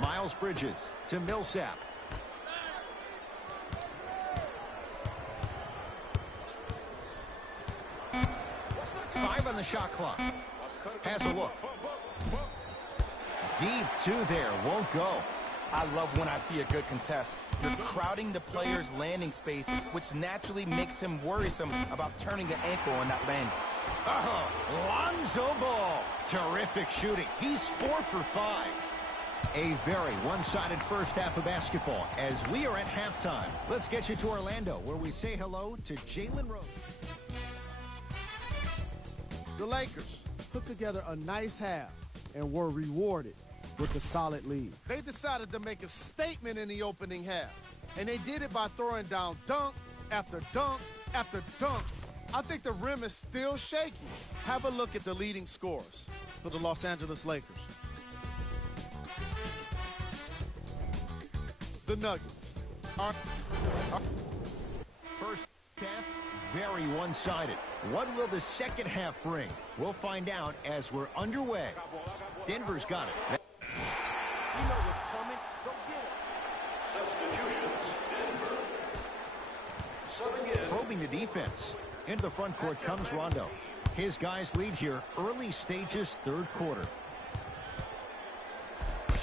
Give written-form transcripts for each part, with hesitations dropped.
Miles Bridges to Millsap. Five on the shot clock. Has a look. Deep two there. Won't go. I love when I see a good contest. You're crowding the player's landing space, which naturally makes him worrisome about turning an ankle on that landing. Lonzo Ball. Terrific shooting. He's 4 for 5. A very one-sided first half of basketball as we are at halftime. Let's get you to Orlando, where we say hello to Jalen Rose. The Lakers put together a nice half and were rewarded with a solid lead. They decided to make a statement in the opening half, and they did it by throwing down dunk after dunk after dunk. I think the rim is still shaky. Have a look at the leading scorers for the Los Angeles Lakers. The Nuggets are first half, very one-sided. What will the second half bring? We'll find out as we're underway. Denver's got it. You know what's coming. Go get it. Substitutions, Denver. Subbing in. Probing the defense. Into the front court comes Rondo. His guys lead here early stages, third quarter.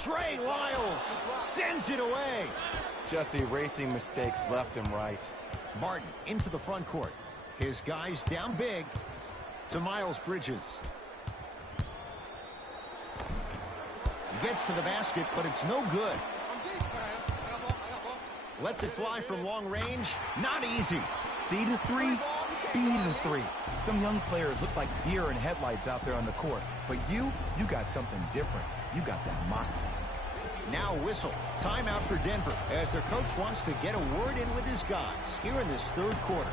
Trey Lyles sends it away. Just erasing mistakes left and right. Martin into the front court. His guys down big to Miles Bridges. Gets to the basket, but it's no good. Lets it fly from long range. Not easy. See the three, be the three. Some young players look like deer in headlights out there on the court. But you got something different. You got that moxie. Now whistle. Timeout for Denver as their coach wants to get a word in with his guys here in this third quarter.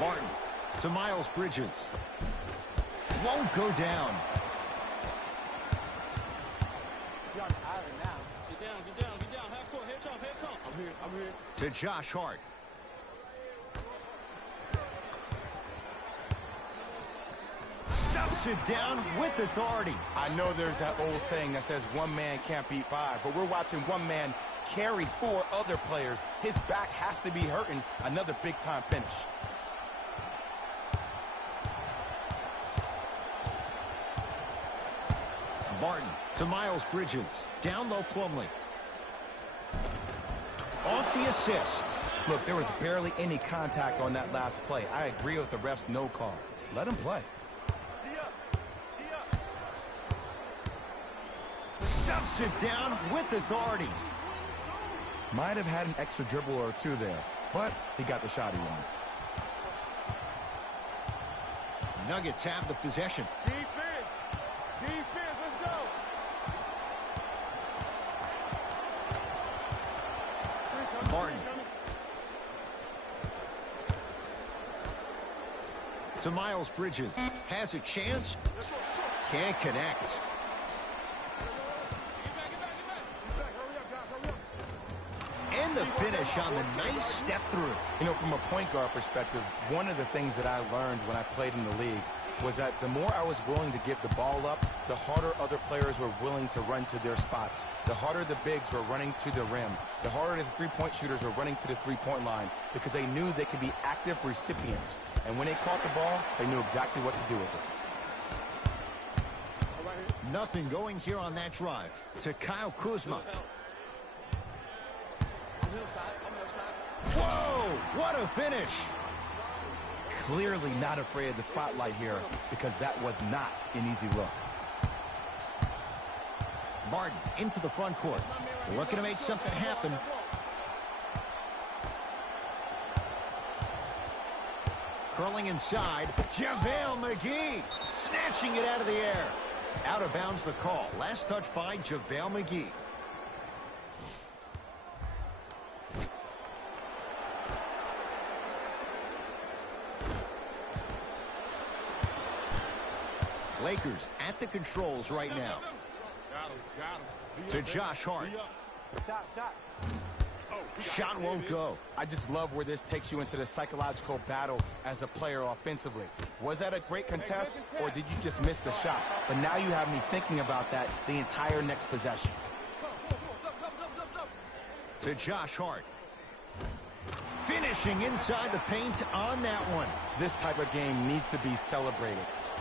Martin to Miles Bridges. Won't go down. Get down. Half court, head top. I'm here. To Josh Hart. Stuffs it down with authority. I know there's that old saying that says one man can't beat five, but we're watching one man carry 4 other players. His back has to be hurting. Another big-time finish. Martin to Miles Bridges. Down low Plumlee. Off the assist. Look, there was barely any contact on that last play. I agree with the ref's no call. Let him play. Stuffs it down with authority. Might have had an extra dribble or two there, but he got the shot he wanted. Nuggets have the possession. Defense, let's go. Martin. To Miles Bridges. Has a chance. Can't connect. And the finish on the nice step through. You know, from a point guard perspective, one of the things that I learned when I played in the league was that the more I was willing to give the ball up, the harder other players were willing to run to their spots. The harder the bigs were running to the rim. The harder the three-point shooters were running to the three-point line because they knew they could be active recipients. And when they caught the ball, they knew exactly what to do with it. Nothing going here on that drive. To Kyle Kuzma. Whoa! What a finish! Clearly not afraid of the spotlight here because that was not an easy look. Martin into the front court. Looking to make something happen. Curling inside. JaVale McGee snatching it out of the air. Out of bounds the call. Last touch by JaVale McGee. Lakers at the controls right now. Got him. To Josh Hart. Shot. Shot won't go. I just love where this takes you into the psychological battle as a player offensively. Was that a great contest, or did you just miss the shot? But now you have me thinking about that the entire next possession. To Josh Hart. Finishing inside the paint on that one. This type of game needs to be celebrated.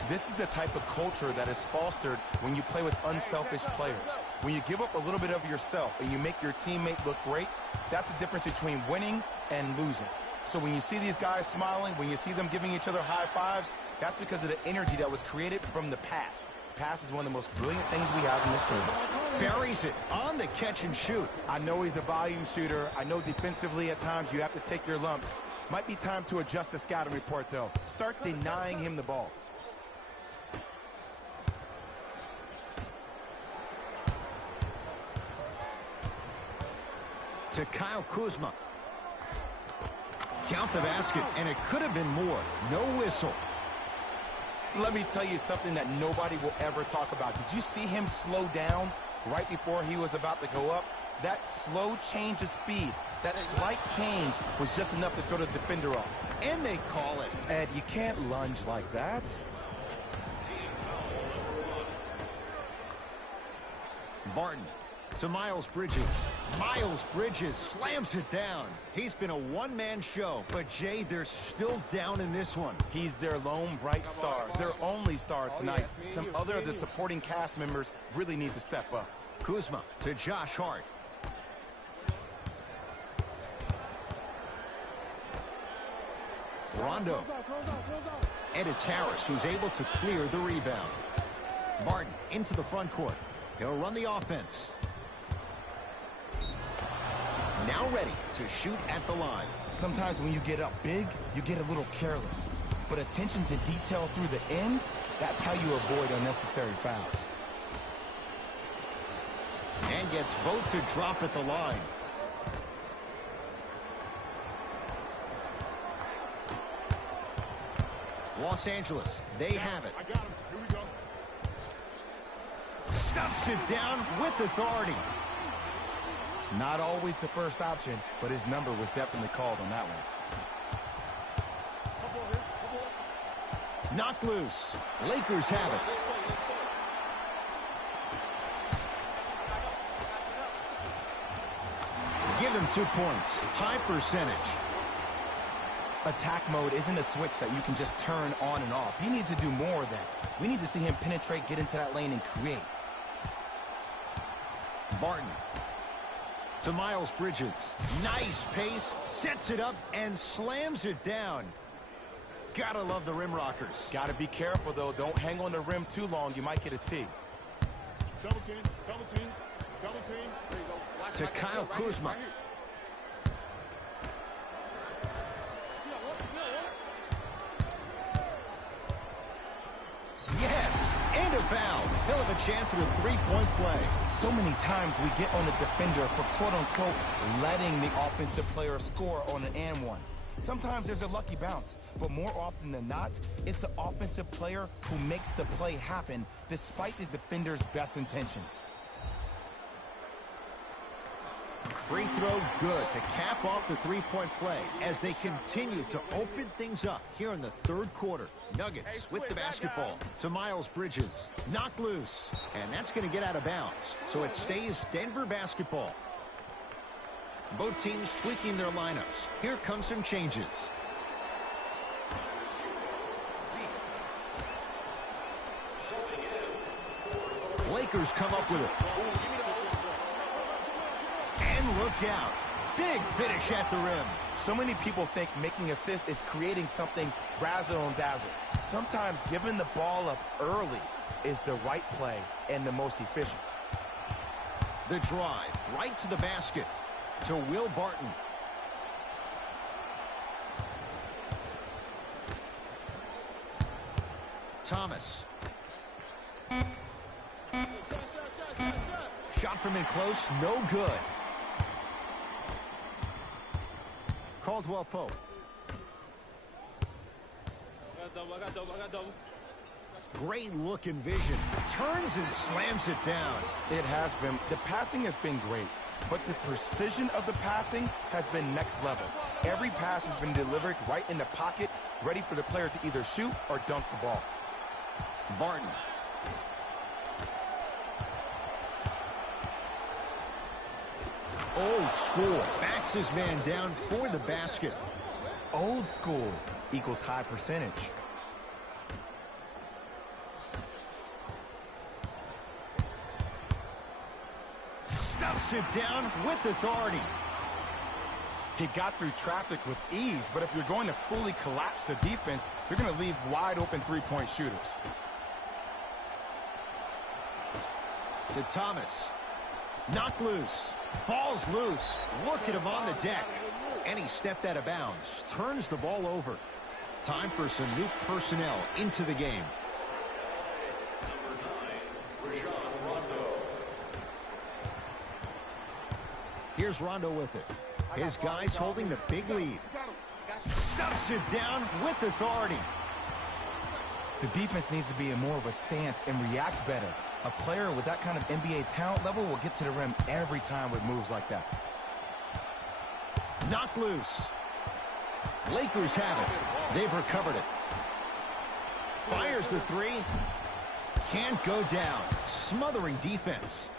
This is the type of culture that is fostered when you play with unselfish players. When you give up a little bit of yourself and you make your teammate look great, that's the difference between winning and losing. So when you see these guys smiling, when you see them giving each other high fives, that's because of the energy that was created from the pass. Pass is one of the most brilliant things we have in this game. Buries it on the catch and shoot. I know he's a volume shooter. I know defensively at times you have to take your lumps. Might be time to adjust the scouting report, though. Start denying him the ball. To Kyle Kuzma. Count the basket, and it could have been more. No whistle. Let me tell you something that nobody will ever talk about. Did you see him slow down right before he was about to go up? That slow change of speed, that slight change was just enough to throw the defender off. And they call it. Ed, you can't lunge like that. Barton to Miles Bridges. Miles Bridges slams it down. He's been a one-man show, but Jay, they're still down in this one. He's their lone bright star, their only star tonight. Some other of the supporting cast members really need to step up. Kuzma to Josh Hart. Rondo. And it's Harris who's able to clear the rebound. Barton into the front court. He'll run the offense. Now ready to shoot at the line. Sometimes when you get up big, you get a little careless. But attention to detail through the end, that's how you avoid unnecessary fouls. And gets both to drop at the line. Los Angeles, they have it. I got him. Here we go. Stuffs it down with authority. Not always the first option, but his number was definitely called on that one. Knocked loose. Lakers have it. Give him 2 points. High percentage. Attack mode isn't a switch that you can just turn on and off. He needs to do more of that. We need to see him penetrate, get into that lane, and create. Barton to Miles Bridges. Nice pace, sets it up, and slams it down. Gotta love the rim rockers. Gotta be careful, though. Don't hang on the rim too long. You might get a T. Double team, double team, double team. There you go. Watch To Kyle Kuzma. Right here. Yes, and a foul. He'll have a chance at a three-point play. So many times we get on the defender for quote-unquote letting the offensive player score on an and one. Sometimes there's a lucky bounce, but more often than not, it's the offensive player who makes the play happen despite the defender's best intentions. Free throw good to cap off the three-point play as they continue to open things up here in the third quarter. Nuggets with the basketball to Miles Bridges. Knocked loose, and that's going to get out of bounds. So it stays Denver basketball. Both teams tweaking their lineups. Here come some changes. Lakers come up with it. And look out. Big finish at the rim. So many people think making assists is creating something razzle and dazzle. Sometimes giving the ball up early is the right play and the most efficient. The drive right to the basket to Will Barton. Thomas. Shot from in close, no good. Caldwell Pope. I got double. Great look and vision. Turns and slams it down. It has been. The passing has been great. but the precision of the passing has been next level. Every pass has been delivered right in the pocket, ready for the player to either shoot or dunk the ball. Barton. Old school. Backs his man down for the basket. Old school equals high percentage. Stuffs it down with authority. He got through traffic with ease, but if you're going to fully collapse the defense, you're going to leave wide open three-point shooters. To Thomas. Knocked loose. Ball's loose. Look at him on the deck. And he stepped out of bounds. Turns the ball over. Time for some new personnel into the game. Here's Rondo with it. His guys holding the big lead. Stuffs it down with authority. The defense needs to be in more of a stance and react better. A player with that kind of NBA talent level will get to the rim every time with moves like that. Knocked loose. Lakers have it. They've recovered it. Fires the three. Can't go down. Smothering defense.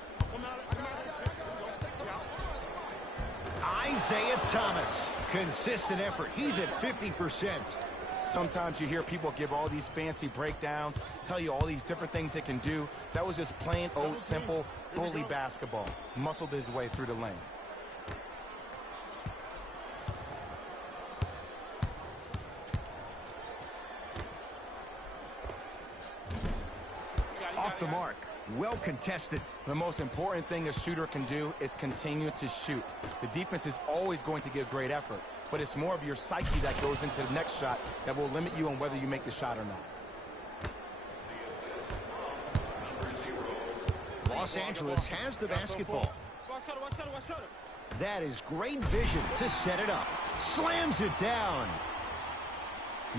Isaiah Thomas. Consistent effort. He's at 50%. Sometimes you hear people give all these fancy breakdowns, tell you all these different things they can do. That was just plain old simple bully basketball. Muscled his way through the lane. Off the mark. Well contested. The most important thing a shooter can do is continue to shoot. The defense is always going to give great effort, but it's more of your psyche that goes into the next shot that will limit you on whether you make the shot or not. Los Angeles has the basketball. That is great vision to set it up. Slams it down.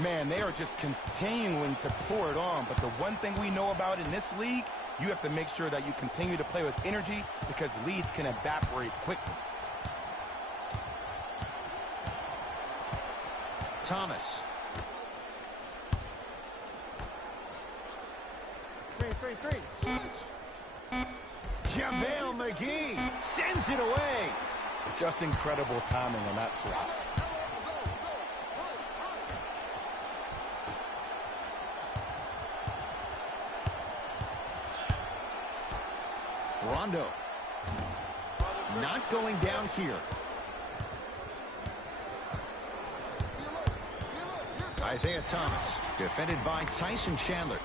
Man, they are just continuing to pour it on, but the one thing we know about in this league, you have to make sure that you continue to play with energy because leads can evaporate quickly. Thomas. Three. JaVale McGee sends it away. Just incredible timing on that swap. Rondo. Not going down here. Isaiah Thomas, defended by Tyson Chandler.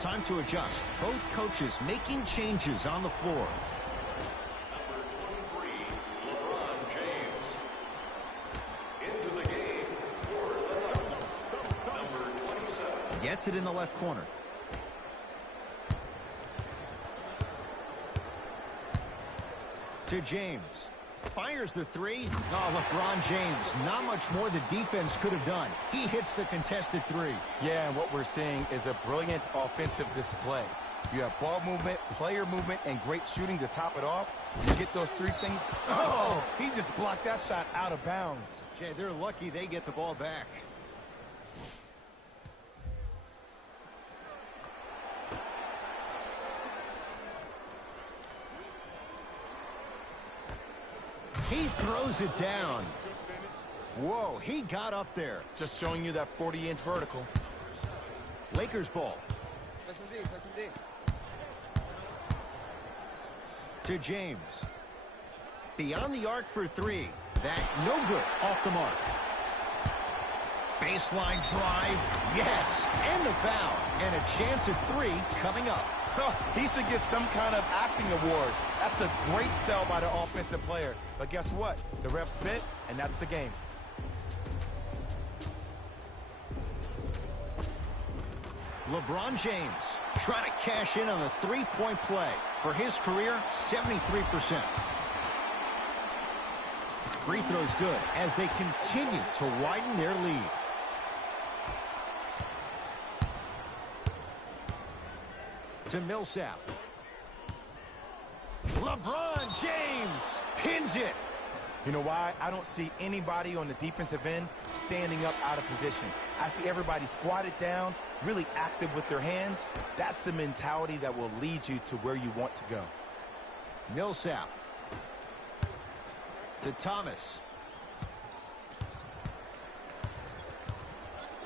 Time to adjust. Both coaches making changes on the floor. Number 23, LeBron James. Into the game for the number 27. Gets it in the left corner. To James. Fires the three. Oh, LeBron James. Not much more the defense could have done. He hits the contested three. Yeah, and what we're seeing is a brilliant offensive display. You have ball movement, player movement, and great shooting to top it off. You get those three things. Oh, he just blocked that shot out of bounds. Okay, they're lucky they get the ball back. He throws it down. Whoa, he got up there. Just showing you that 40-inch vertical. Lakers ball. Listen D. To James. Beyond the arc for three. That no good. Off the mark. Baseline drive. Yes. And the foul. And a chance at three coming up. He should get some kind of acting award. That's a great sell by the offensive player. But guess what? The ref spit, and that's the game. LeBron James trying to cash in on the three-point play. For his career, 73%. Free throws good as they continue to widen their lead. To Millsap. LeBron James pins it. You know why? I don't see anybody on the defensive end standing up out of position. I see everybody squatted down, really active with their hands. That's the mentality that will lead you to where you want to go. Millsap to Thomas.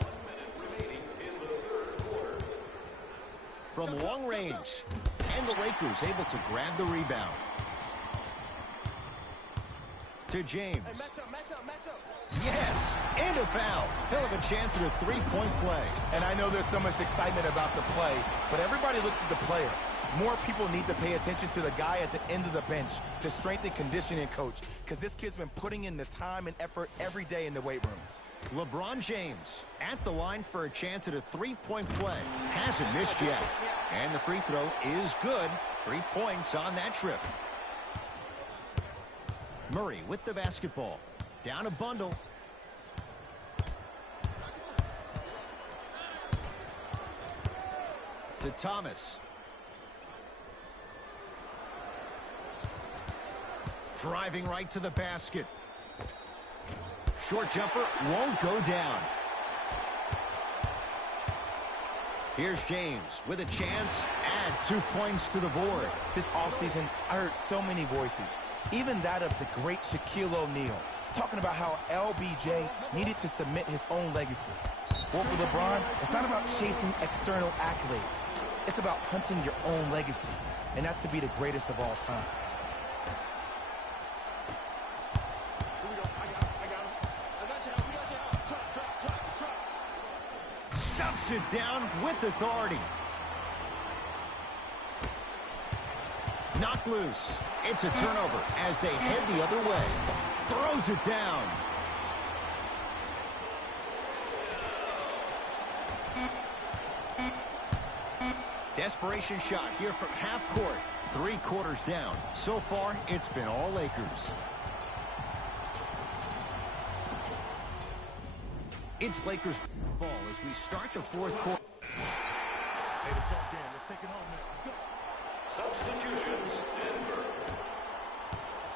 1 minute remaining in the third quarter. From long range. And the Lakers able to grab the rebound. To James. Hey, match up. Yes, and a foul. He'll have a chance at a three-point play. And I know there's so much excitement about the play, but everybody looks at the player. More people need to pay attention to the guy at the end of the bench, the strength and conditioning coach, because this kid's been putting in the time and effort every day in the weight room. LeBron James at the line for a chance at a three-point play. Hasn't missed yet. And the free throw is good. 3 points on that trip. Murray with the basketball. Down a bundle. To Thomas. Driving right to the basket. Short jumper won't go down. Here's James with a chance. Add 2 points to the board. This offseason, I heard so many voices, even that of the great Shaquille O'Neal, talking about how LBJ needed to submit his own legacy. Well, for LeBron, it's not about chasing external accolades. It's about hunting your own legacy, and that's to be the greatest of all time. Here we go. I got him. We got you out. Drop. Stuffs it down with authority. Knocked loose. It's a turnover as they head the other way. Throws it down. Desperation shot here from half court. 3 quarters down. So far, it's been all Lakers. It's Lakers ball as we start the fourth quarter. Hey, the soft game. Let's take it home now. Let's go. Substitutions, Denver.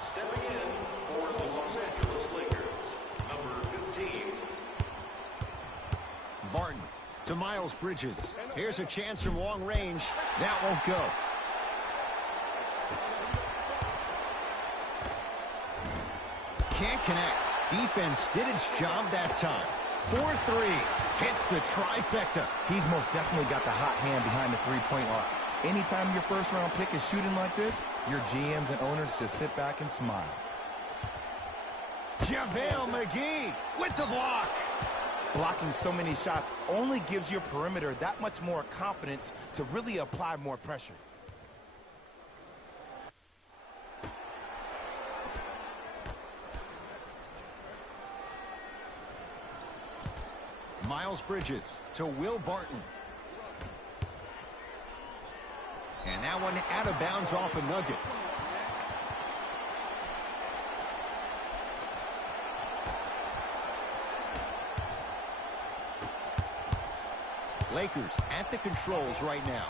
Stepping in for the Los Angeles Lakers, number 15. Barton to Miles Bridges. Here's a chance from long range. That won't go. Can't connect. Defense did its job that time. 4-3. Hits the trifecta. He's most definitely got the hot hand behind the three-point arc. Anytime your first-round pick is shooting like this, your GMs and owners just sit back and smile. JaVale McGee with the block. Blocking so many shots only gives your perimeter that much more confidence to really apply more pressure. Miles Bridges to Will Barton. And that one out of bounds off a nugget. Lakers at the controls right now.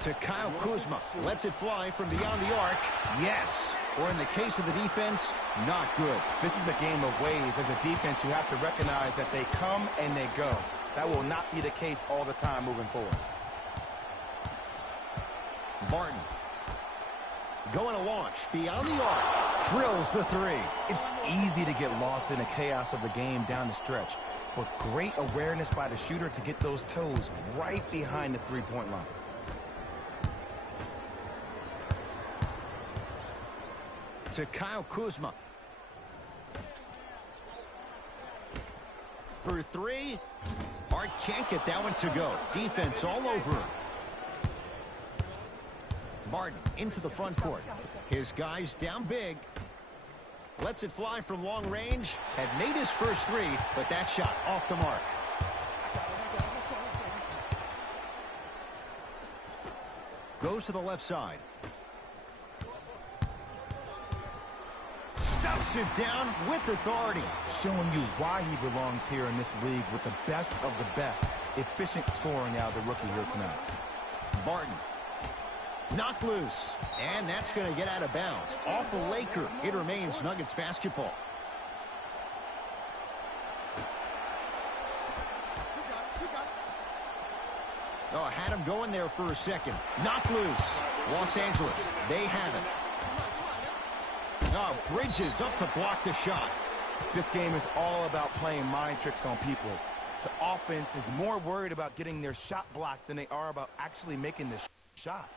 To Kyle Kuzma. Lets it fly from beyond the arc. Yes. Or in the case of the defense, not good. This is a game of ways. As a defense, you have to recognize that they come and they go. That will not be the case all the time moving forward. Barton. Going to launch beyond the arc. Drills the three. It's easy to get lost in the chaos of the game down the stretch, but great awareness by the shooter to get those toes right behind the three-point line. To Kyle Kuzma. For three. Hart can't get that one to go. Defense all over him. Barton into the front court. His guys down big. Lets it fly from long range. Had made his first three, but that shot off the mark. Goes to the left side. Stuffs it down with authority. Showing you why he belongs here in this league with the best of the best. Efficient scoring out of the rookie here tonight. Barton. Knocked loose. And that's going to get out of bounds. Off a Laker. It remains Nuggets basketball. Oh, had him going there for a second. Knocked loose. Los Angeles, they have it. Oh, Bridges up to block the shot. This game is all about playing mind tricks on people. The offense is more worried about getting their shot blocked than they are about actually making the shot.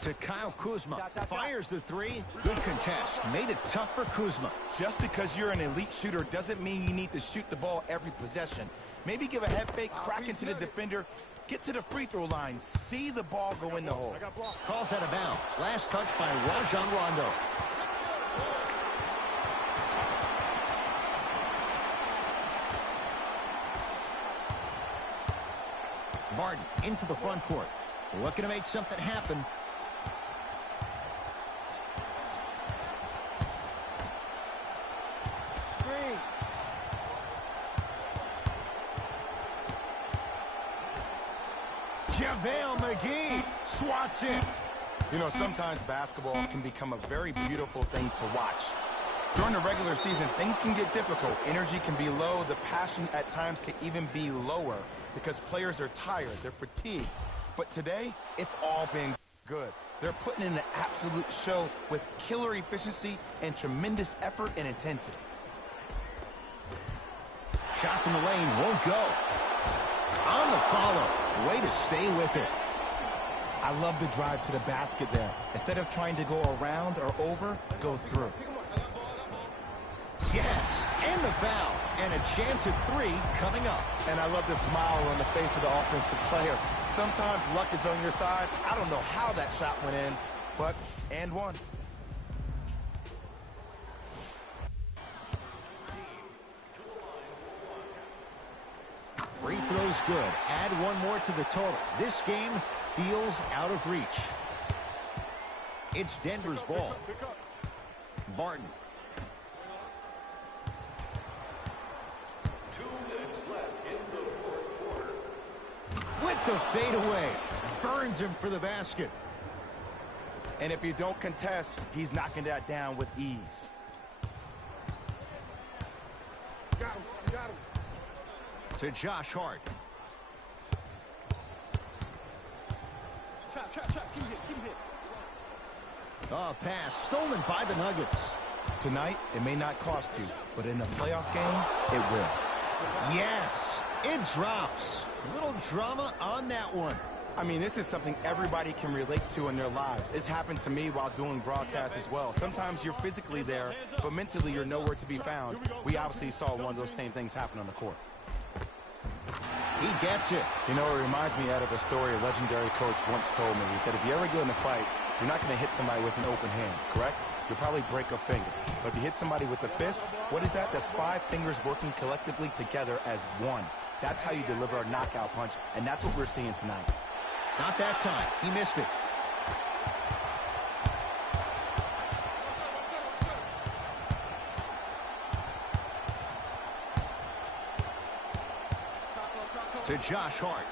To Kyle Kuzma. Fires the three. Good contest. Made it tough for Kuzma. Just because you're an elite shooter doesn't mean you need to shoot the ball every possession. Maybe give a head fake, crack into the defender, get to the free throw line, see the ball go in the hole. Calls out of bounds. Last touch by Rajon Rondo. Martin into the front court. Looking to make something happen. JaVale McGee swats in. You know, sometimes basketball can become a very beautiful thing to watch. During the regular season, things can get difficult. Energy can be low. The passion at times can even be lower because players are tired. They're fatigued. But today, it's all been good. They're putting in an absolute show with killer efficiency and tremendous effort and intensity. Shot from the lane won't go. On the follow. Way to stay with it. I love the drive to the basket there. Instead of trying to go around or over, go through. Yes, and the foul. And a chance at three coming up. And I love the smile on the face of the offensive player. Sometimes luck is on your side. I don't know how that shot went in, but and one. Free throw's good. Add one more to the total. This game feels out of reach. It's Denver's ball. Barton. 2 minutes left in the fourth quarter. With the fadeaway. Burns him for the basket. And if you don't contest, he's knocking that down with ease. Got him. Got him. To Josh Hart. Keep hit. Oh, pass stolen by the Nuggets. Tonight, it may not cost you, but in a playoff game, it will. Yes, it drops. Little drama on that one. I mean, this is something everybody can relate to in their lives. It's happened to me while doing broadcasts as well. Sometimes you're physically there, but mentally you're nowhere to be found. We obviously saw one of those same things happen on the court. He gets it. You know, it reminds me out of a story a legendary coach once told me. He said, if you ever get in a fight, you're not going to hit somebody with an open hand, correct? You'll probably break a finger. But if you hit somebody with a fist, what is that? That's 5 fingers working collectively together as one. That's how you deliver a knockout punch, and that's what we're seeing tonight. Not that time. He missed it. To Josh Hart.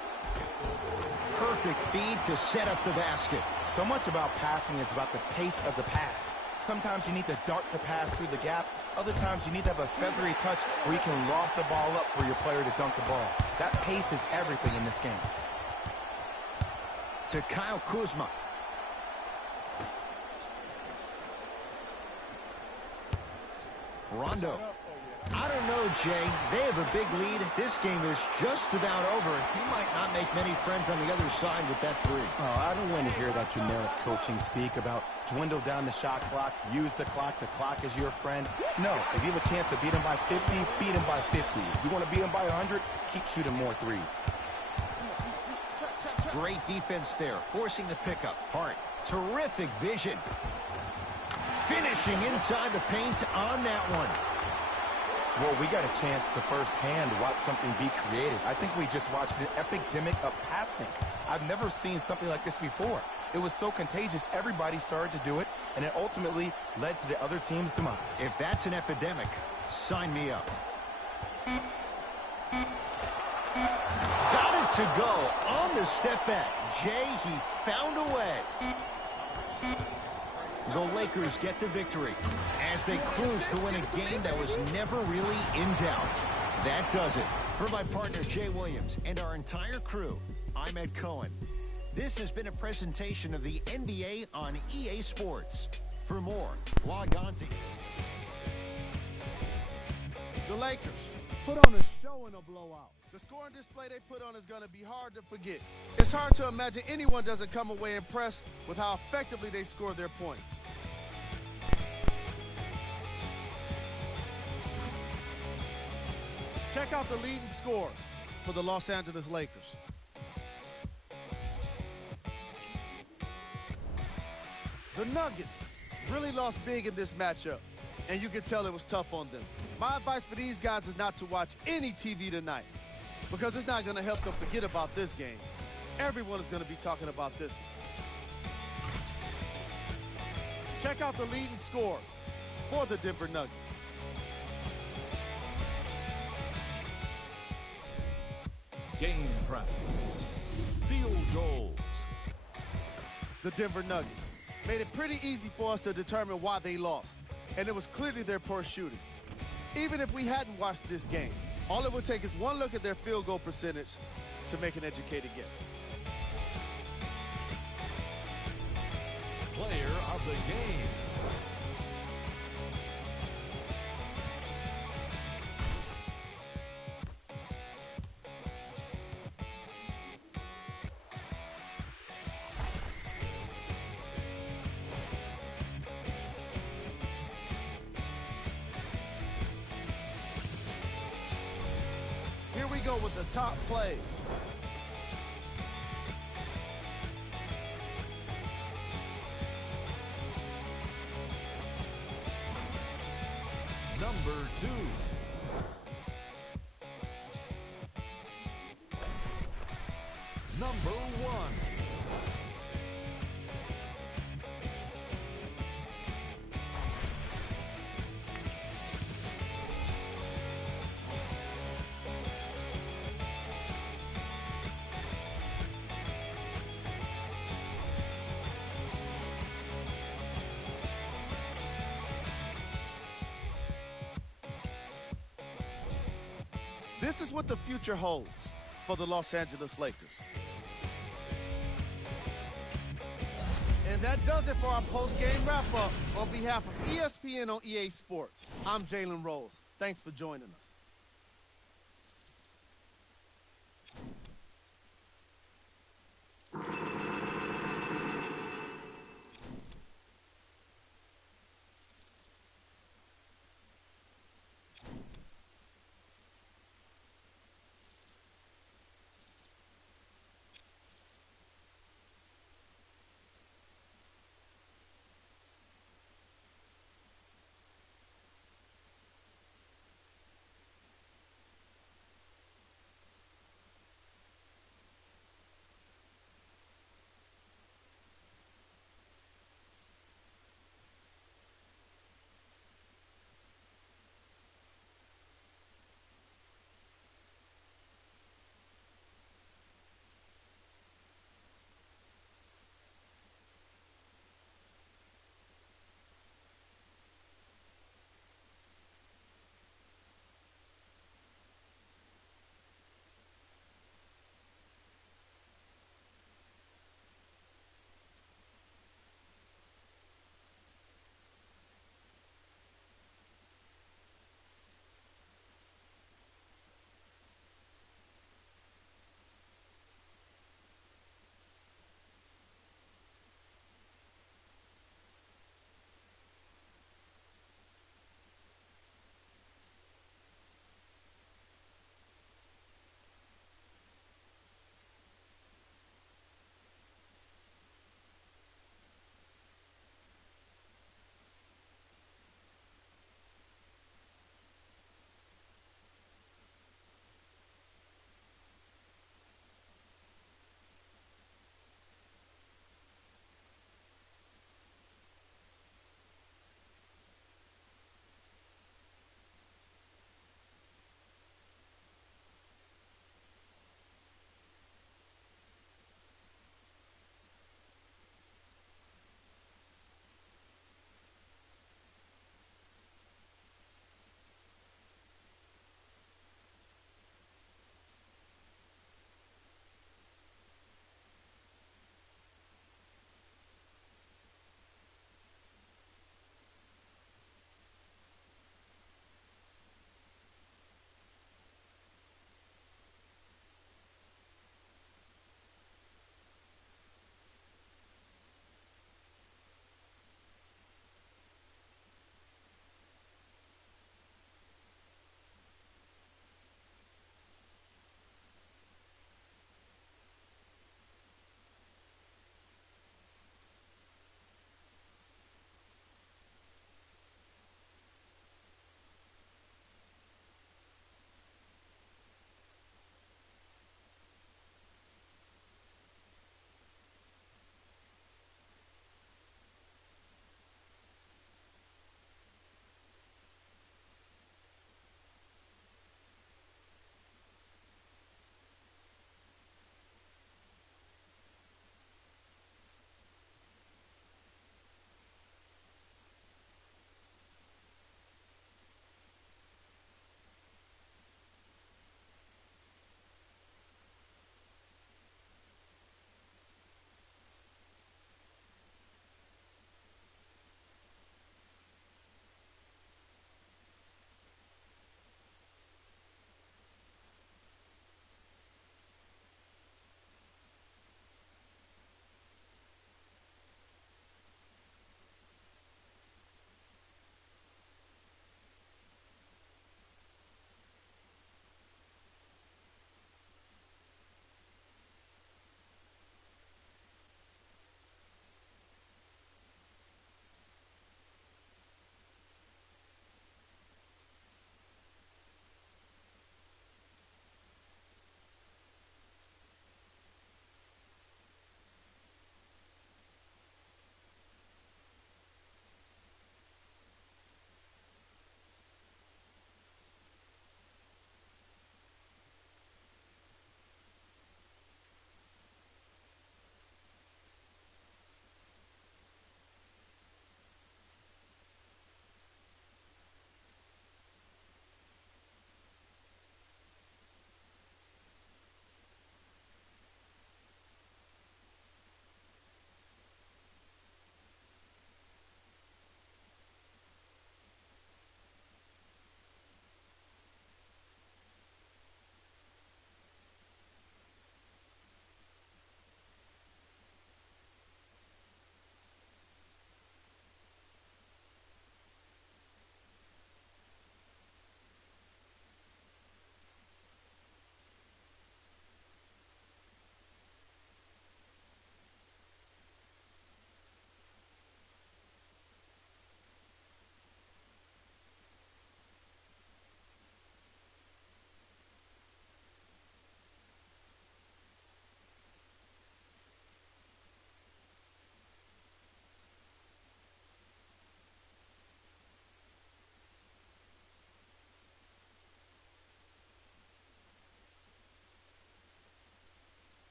Perfect feed to set up the basket. So much about passing is about the pace of the pass. Sometimes you need to dart the pass through the gap. Other times you need to have a feathery touch where you can loft the ball up for your player to dunk the ball. That pace is everything in this game. To Kyle Kuzma. Rondo. I don't know, Jay. They have a big lead. This game is just about over. He might not make many friends on the other side with that three. Oh, I don't want to hear that generic coaching speak about dwindle down the shot clock, use the clock is your friend. No, if you have a chance to beat him by 50, beat him by 50. If you want to beat him by 100, keep shooting more threes. Great defense there, forcing the pickup. Hart, terrific vision. Finishing inside the paint on that one. Well, we got a chance to firsthand watch something be created. I think we just watched an epidemic of passing. I've never seen something like this before. It was so contagious, everybody started to do it, and it ultimately led to the other team's demise. If that's an epidemic, Sign me up. Got it to go on the step back. Jay, he found a way. The Lakers get the victory as they cruise to win a game that was never really in doubt. That does it. For my partner, Jay Williams, and our entire crew, I'm Ed Cohen. This has been a presentation of the NBA on EA Sports. For more, log on to... The Lakers put on a show in a blowout. The scoring display they put on is going to be hard to forget. It's hard to imagine anyone doesn't come away impressed with how effectively they score their points. Check out the leading scores for the Los Angeles Lakers. The Nuggets really lost big in this matchup, and you can tell it was tough on them. My advice for these guys is not to watch any TV tonight, because it's not going to help them forget about this game. Everyone is going to be talking about this one. Check out the leading scores for the Denver Nuggets. Game trap. Field goals. The Denver Nuggets made it pretty easy for us to determine why they lost, and it was clearly their poor shooting. Even if we hadn't watched this game, all it would take is one look at their field goal percentage to make an educated guess. Player of the game. Here we go with the top plays. Number 2. Number 1. This is what the future holds for the Los Angeles Lakers. And that does it for our post-game wrap-up. On behalf of ESPN on EA Sports, I'm Jalen Rose. Thanks for joining us.